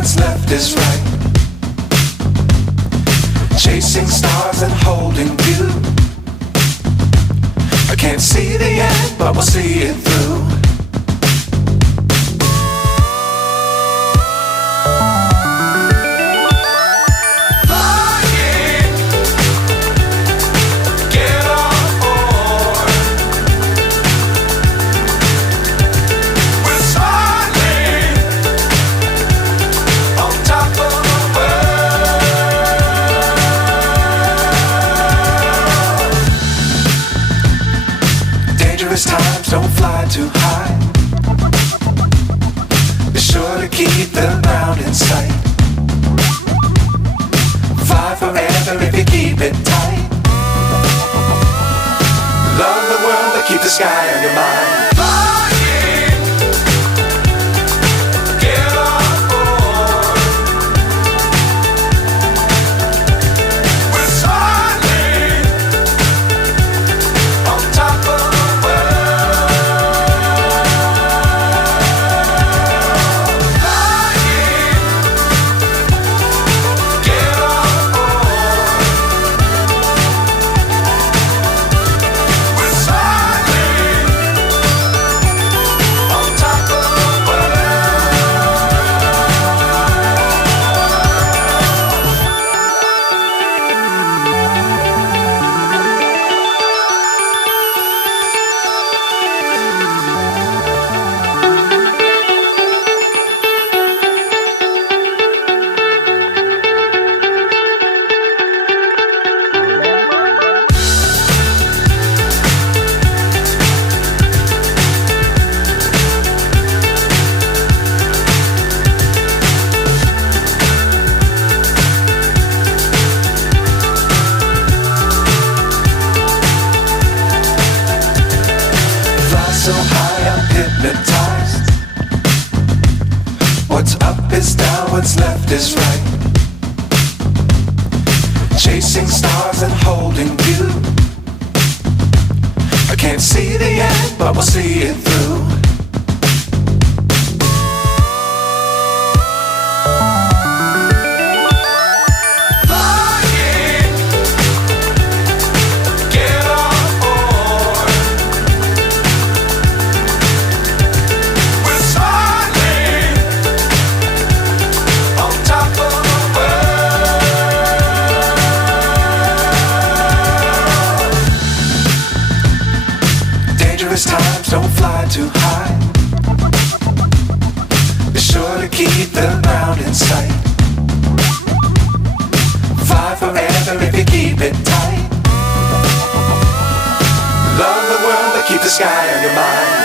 what's left is right. Chasing stars and holding you. I can't see the end, but we'll see it through. Times don't fly too high. Be sure to keep the ground in sight. Fly forever if you keep it tight. Love the world but keep the sky on your mind. So high I'm hypnotized. What's up is down, what's left is right. Chasing stars and holding you. I can't see the end, but we'll see it through. Times don't fly too high. Be sure to keep the ground in sight. Fly forever if you keep it tight. Love the world but keep the sky on your mind.